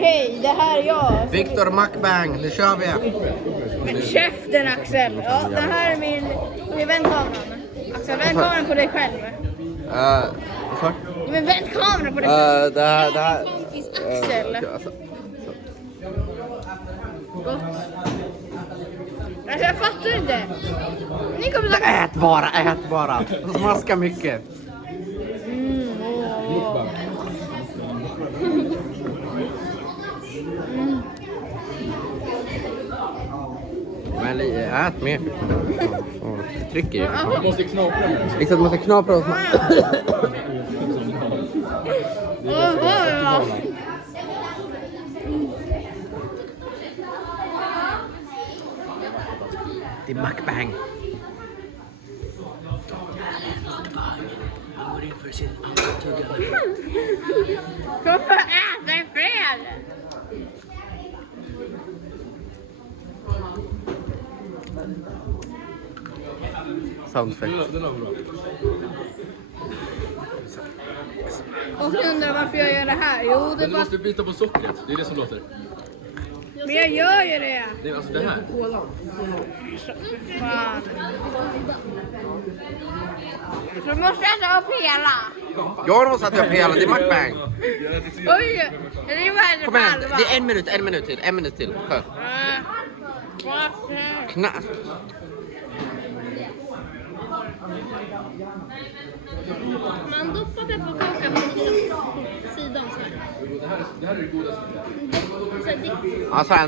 Hej, det här är jag. Victor Mukbang, nu kör vi. Men käften Axel. Ja, det här är min vänd kameran. Axel, vänd kameran på dig själv. Vad Men vänd kameran på dig själv. det här. Axel. Gott. Alltså, jag fattar inte. Ni kommer att... Ät bara. Smaska mycket. Men ät mer. Det trycker ju. Man måste knapra med det. Liksom man måste knapra och Det är mukbang. Kom för att äta i fred. Sound effect. Den var bra. Och jag undrar varför jag gör det här. Jo, det Men du var... måste bita på sockret. Det är det som låter. Men jag gör ju det. Det är alltså det här. Fan. Så måste jag ta upp hela. Jag måste äta upp hela, det är mukbang. Oj, det är värre Kom på igen, halva. det är en minut till. För. Knapp. Man doppar pepparkakan på sidan så här. Det här är det godaste. Så här, Ja, så här.